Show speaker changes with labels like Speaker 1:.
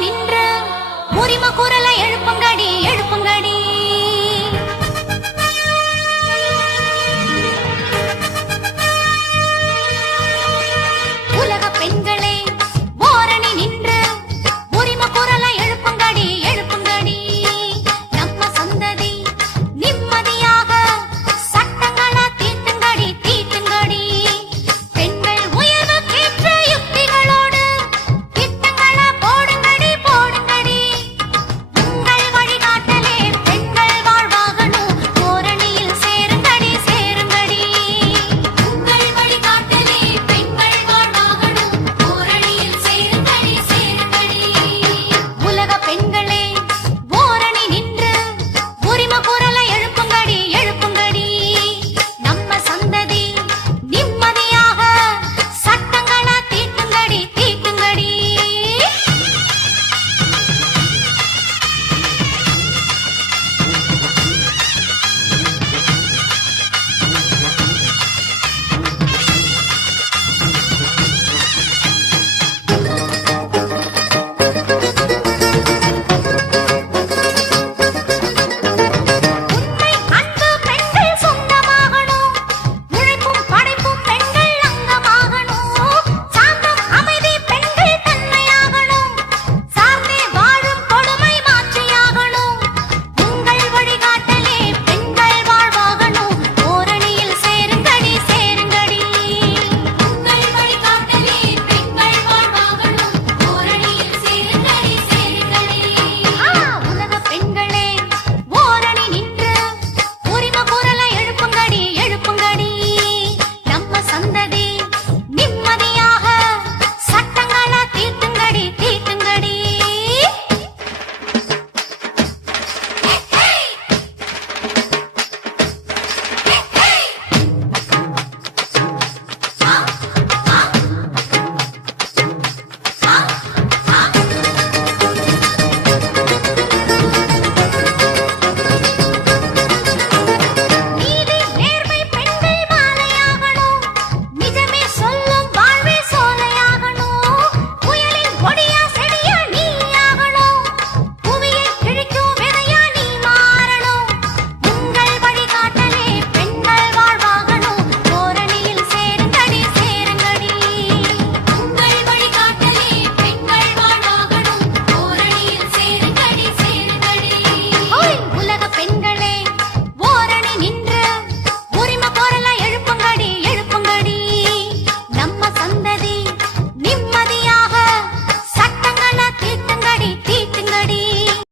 Speaker 1: நின்ற. உரிம குரலை எழுப்புங்கடி எழுப்புங்கடி.